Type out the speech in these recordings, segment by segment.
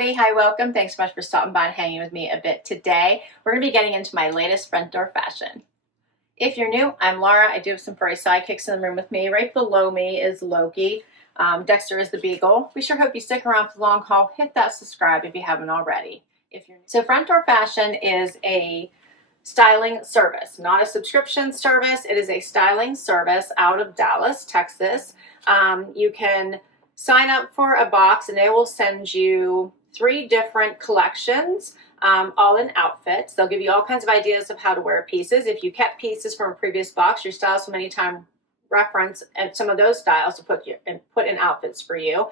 everybody. Hi, welcome. Thanks so much for stopping by and hanging with me a bit today. We're going to be getting into my latest front door fashion. If you're new, I'm Laura. I do have some furry sidekicks in the room with me. Right below me is Loki. Dexter is the beagle. We sure hope you stick around for the long haul. Hit that subscribe if you haven't already. So front door fashion is a styling service, not a subscription service. It is a styling service out of Dallas, Texas. You can sign up for a box and they will send you 3 different collections, all in outfits. They'll give you all kinds of ideas of how to wear pieces. If you kept pieces from a previous box, your stylist will anytime reference and some of those styles to put in outfits for you.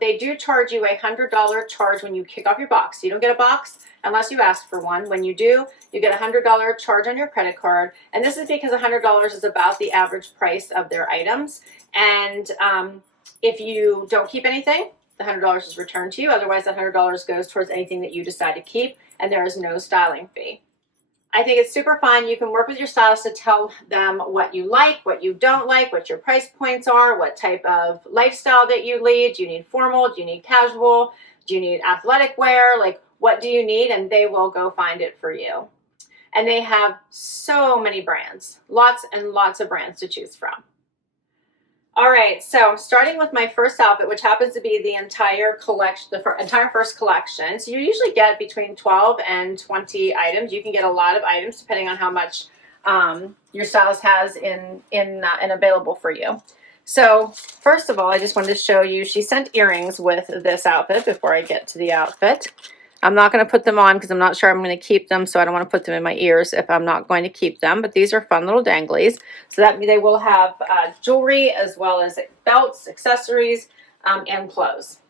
They do charge you a $100 charge when you kick off your box. You don't get a box unless you ask for one. When you do, you get a $100 charge on your credit card. And this is because $100 is about the average price of their items. And if you don't keep anything, the $100 is returned to you. Otherwise, the $100 goes towards anything that you decide to keep, and there is no styling fee. I think it's super fun. You can work with your stylist to tell them what you like, what you don't like, what your price points are, what type of lifestyle that you lead. Do you need formal? Do you need casual? Do you need athletic wear? Like, what do you need? And they will go find it for you. And they have so many brands, lots and lots of brands to choose from. All right, so starting with my first outfit, which happens to be the entire collection, the entire first collection. So you usually get between 12 and 20 items. You can get a lot of items depending on how much your stylist has in available for you. So first of all, I just wanted to show you, she sent earrings with this outfit before I get to the outfit. I'm not going to put them on because I'm not sure I'm going to keep them, so I don't want to put them in my ears if I'm not going to keep them. But these are fun little danglies. So that they will have jewelry as well as belts, accessories, and clothes.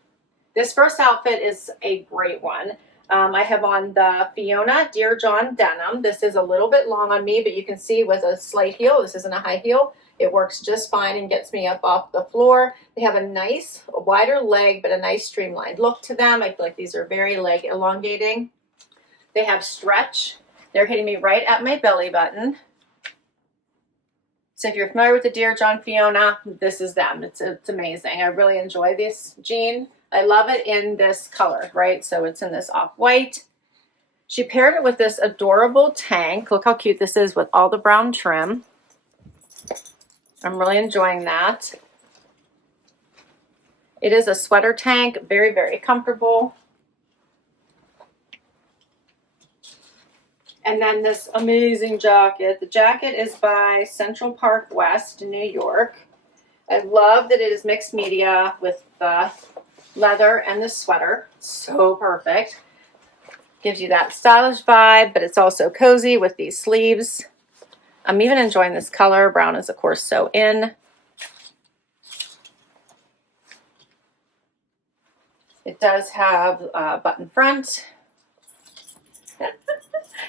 This first outfit is a great one. I have on the Fiona Dear John denim. This is a little bit long on me, but you can see with a slight heel, this isn't a high heel. It works just fine and gets me up off the floor. They have a nice, wider leg, but a nice streamlined look to them. I feel like these are very leg elongating. They have stretch. They're hitting me right at my belly button. So if you're familiar with the Dear John Fiona, this is them. It's amazing. I really enjoy this jean. I love it in this color, right? So it's in this off-white. She paired it with this adorable tank. Look how cute this is with all the brown trim. I'm really enjoying that. It is a sweater tank, very, very comfortable. And then this amazing jacket. The jacket is by Central Park West, New York. I love that it is mixed media with the leather and the sweater. So perfect. Gives you that stylish vibe, but it's also cozy with these sleeves. I'm even enjoying this color. Brown is, of course, so in. It does have a button front.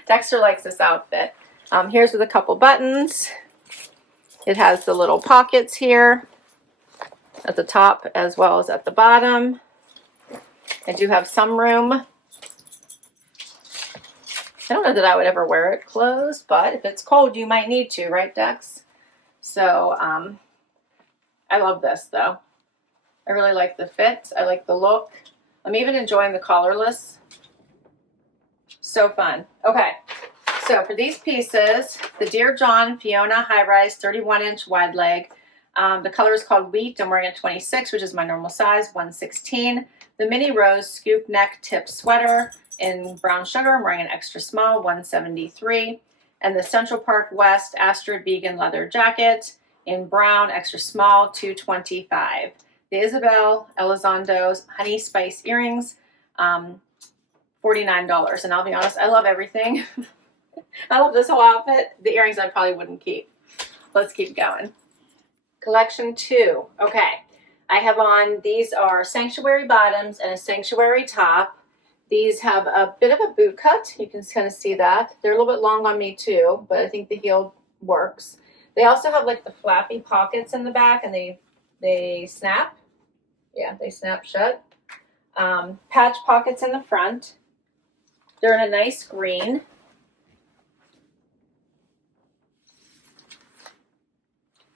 Dexter likes this outfit. Here's with a couple buttons. It has the little pockets here at the top as well as at the bottom. I do have some room. I don't know that I would ever wear it closed, but if it's cold, you might need to, right, Dex? So I love this, though. I really like the fit. I like the look. I'm even enjoying the collarless. So fun. Okay, so for these pieces, the Dear John Fiona High Rise 31-inch wide leg. The color is called Wheat. I'm wearing a 26, which is my normal size, 116. The Minnie Rose Scoop Neck Tip Sweater in brown sugar. I'm wearing an extra small, 173. And the Central Park West Astrid Vegan Leather Jacket in brown, extra small, 225. The Isabel Elizondo's Honey Spice Earrings, $49. And I'll be honest, I love everything. I love this whole outfit. The earrings I probably wouldn't keep. Let's keep going. Collection 2. Okay. I have on, these are sanctuary bottoms and a sanctuary top. These have a bit of a boot cut. You can kind of see that. They're a little bit long on me too, but I think the heel works. They also have like the flappy pockets in the back and they snap. Yeah, they snap shut. Patch pockets in the front. They're in a nice green.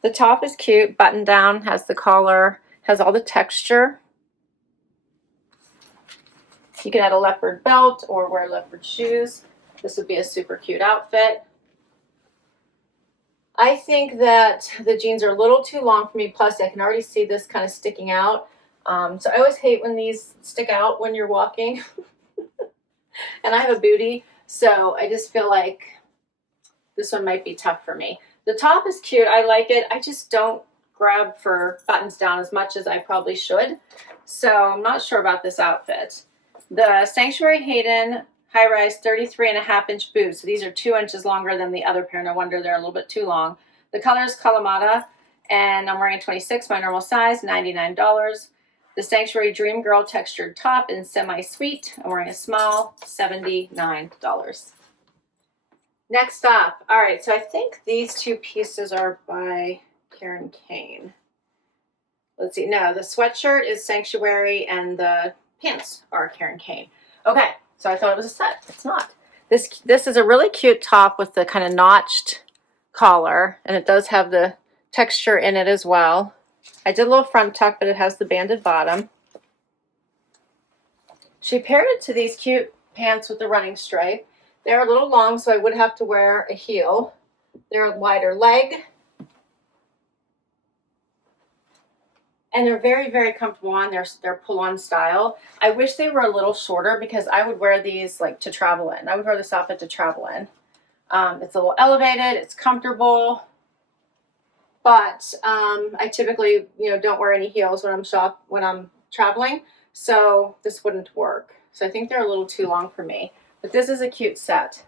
The top is cute, button down, has the collar, has all the texture. You can add a leopard belt or wear leopard shoes. This would be a super cute outfit. I think that the jeans are a little too long for me, plus I can already see this kind of sticking out. So I always hate when these stick out when you're walking. And I have a booty, so I just feel like this one might be tough for me. The top is cute, I like it. I just don't grab for buttons down as much as I probably should. So I'm not sure about this outfit. The Sanctuary Hayden high-rise 33.5-inch boots. So these are 2 inches longer than the other pair. No wonder they're a little bit too long. The color is Kalamata, and I'm wearing a 26, my normal size, $99. The Sanctuary Dreamgirl textured top in semi-sweet. I'm wearing a small, $79. Next up, all right, so I think these two pieces are by Kane. Let's see, no, the sweatshirt is Sanctuary and the pants are Kane. Okay, so I thought it was a set. It's not. This is a really cute top with the kind of notched collar, and it does have the texture in it as well. I did a little front tuck, but it has the banded bottom. She paired it to these cute pants with the running stripe. They're a little long, so I would have to wear a heel. They're a wider leg. And they're very, very comfortable on. They're pull-on style. I wish they were a little shorter because I would wear these like to travel in. I would wear this outfit to travel in. It's a little elevated. It's comfortable. But I typically, don't wear any heels when I'm traveling. So this wouldn't work. So I think they're a little too long for me. But this is a cute set.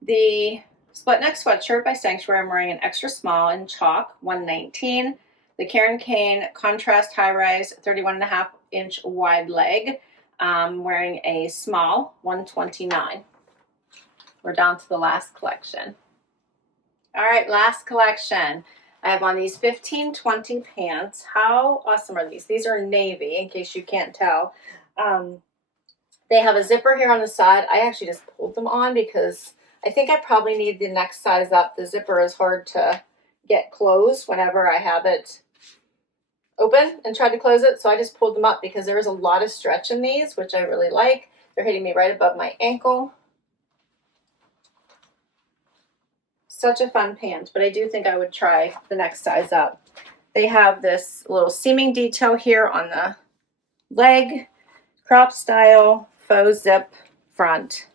The split neck sweatshirt by Sanctuary, I'm wearing an extra small in chalk, $119. The Kane contrast high-rise 31.5-inch wide leg, wearing a small, $129. We're down to the last collection. All right, last collection. I have on these 1520 pants. How awesome are these? These are navy, in case you can't tell. They have a zipper here on the side. I actually just pulled them on because I think I probably need the next size up. The zipper is hard to get closed whenever I have it open and try to close it. So I just pulled them up because there is a lot of stretch in these, which I really like. They're hitting me right above my ankle. Such a fun pant, but I do think I would try the next size up. They have this little seaming detail here on the leg, crop style, faux zip front.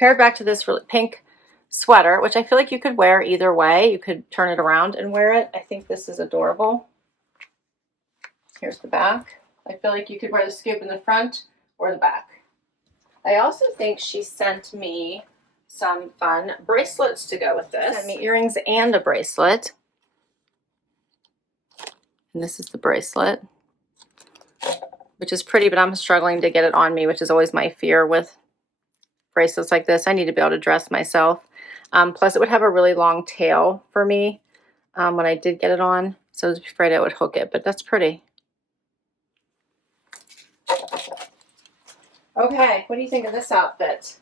Paired back to this really pink sweater, which I feel like you could wear either way. You could turn it around and wear it. I think this is adorable. Here's the back. I feel like you could wear the scoop in the front or the back. I also think she sent me some fun bracelets to go with this. Sent me earrings and a bracelet. And this is the bracelet, which is pretty, but I'm struggling to get it on me, which is always my fear with bracelets like this. I need to be able to dress myself. Plus, it would have a really long tail for me when I did get it on. So I was afraid I would hook it, but that's pretty. Okay, what do you think of this outfit?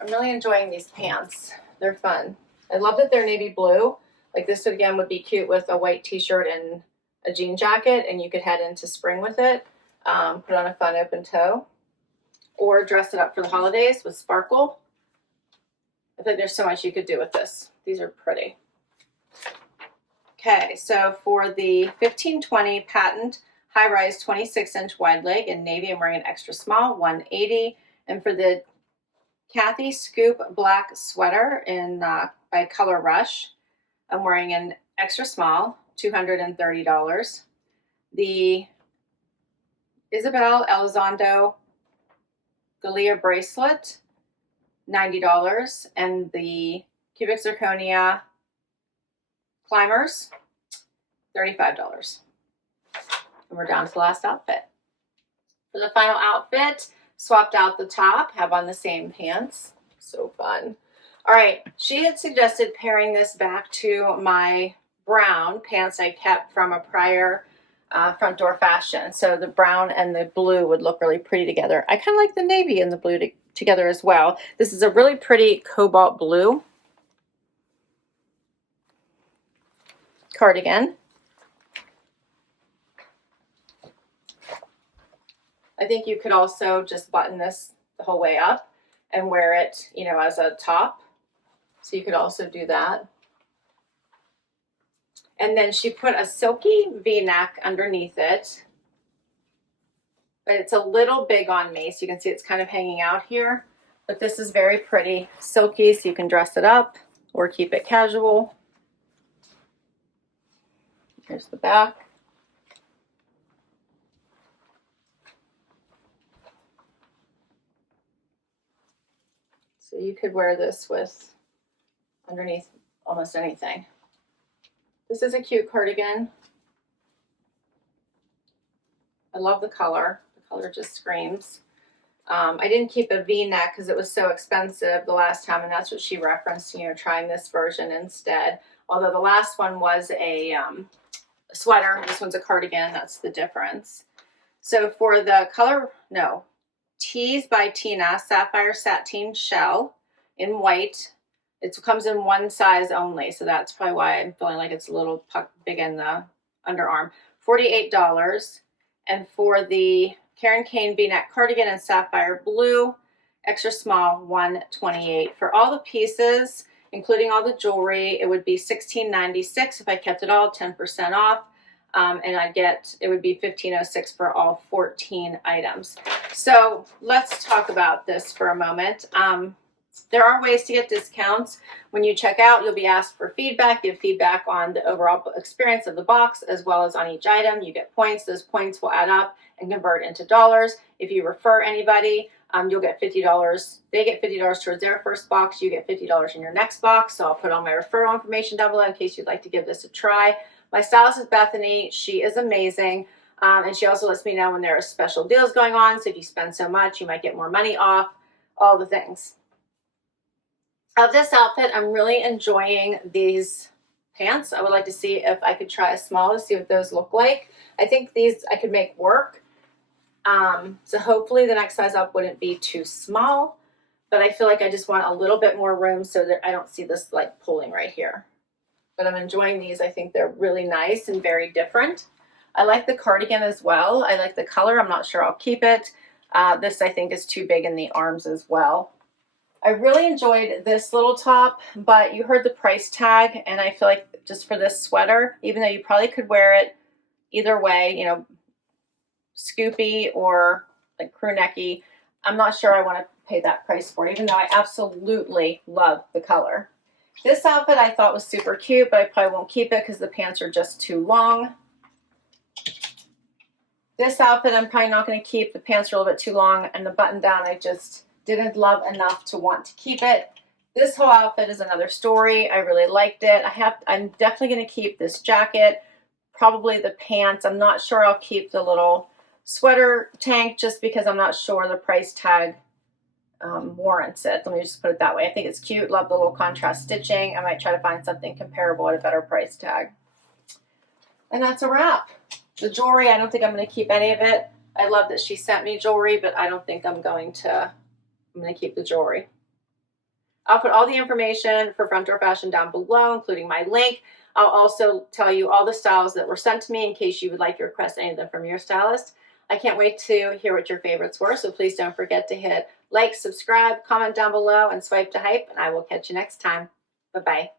I'm really enjoying these pants. They're fun. I love that they're navy blue. Like this again would be cute with a white t-shirt and a jean jacket, and you could head into spring with it. Put on a fun open toe. Or dress it up for the holidays with sparkle. I think there's so much you could do with this. These are pretty. Okay, so for the 1520 patent high-rise 26-inch wide leg in navy, I'm wearing an extra small, $180. And for the Cathy Scoop Black Sweater in by Colorush, I'm wearing an extra small, $230. The Isabel Elizondo Gallea bracelet, $90. And the cubic zirconia climbers, $35. And we're down to the last outfit. For the final outfit, swapped out the top, have on the same pants. So fun. All right, she had suggested pairing this back to my brown pants I kept from a prior front door fashion. So the brown and the blue would look really pretty together. I kind of like the navy and the blue together as well. This is a really pretty cobalt blue cardigan. I think you could also just button this the whole way up and wear it, you know, as a top. So you could also do that. And then she put a silky V-neck underneath it. But it's a little big on me, so you can see it's kind of hanging out here. But this is very pretty, silky, so you can dress it up or keep it casual. Here's the back. So you could wear this with underneath almost anything. This is a cute cardigan. I love the color. The color just screams. I didn't keep a V-neck because it was so expensive the last time, and that's what she referenced, you know, trying this version instead. Although the last one was a sweater, this one's a cardigan, that's the difference. So for the color, no, Tees by Tina, Sapphire Sateen Shell in white. It comes in one size only, so that's probably why I'm feeling like it's a little big in the underarm. $48. And for the Kane V-neck cardigan in Sapphire Blue, extra small, $128. For all the pieces, including all the jewelry, it would be $16.96 if I kept it all, 10% off. And it would be $15.06 for all 14 items. So let's talk about this for a moment. There are ways to get discounts. When you check out, you'll be asked for feedback. Give feedback on the overall experience of the box as well as on each item. You get points. Those points will add up and convert into dollars. If you refer anybody, you'll get $50. They get $50 towards their first box. You get $50 in your next box. So I'll put all my referral information down below in case you'd like to give this a try. My stylist is Bethany. She is amazing. And she also lets me know when there are special deals going on. So if you spend so much, you might get more money off, all the things. Of this outfit, I'm really enjoying these pants. I would like to see if I could try a small to see what those look like. I think these I could make work. So hopefully the next size up wouldn't be too small, but I feel like I just want a little bit more room so that I don't see this like pulling right here. But I'm enjoying these. I think they're really nice and very different. I like the cardigan as well. I like the color. I'm not sure I'll keep it. This I think is too big in the arms as well. I really enjoyed this little top, but you heard the price tag, and I feel like just for this sweater, even though you probably could wear it either way, you know, scoopy or like crew necky, I'm not sure I want to pay that price for it, even though I absolutely love the color. This outfit I thought was super cute, but I probably won't keep it because the pants are just too long. This outfit I'm probably not going to keep. The pants are a little bit too long, and the button down I just didn't love enough to want to keep it. This whole outfit is another story. I really liked it. I'm definitely going to keep this jacket, probably the pants. I'm not sure I'll keep the little sweater tank just because I'm not sure the price tag warrants it. Let me just put it that way. I think it's cute. Love the little contrast stitching. I might try to find something comparable at a better price tag. And that's a wrap. The jewelry, I don't think I'm going to keep any of it. I love that she sent me jewelry, but I don't think I'm going to keep the jewelry. I'll put all the information for Front Door Fashion down below, including my link. I'll also tell you all the styles that were sent to me in case you would like to request any of them from your stylist. I can't wait to hear what your favorites were, so please don't forget to hit like, subscribe, comment down below, and swipe to hype, and I will catch you next time. Bye-bye.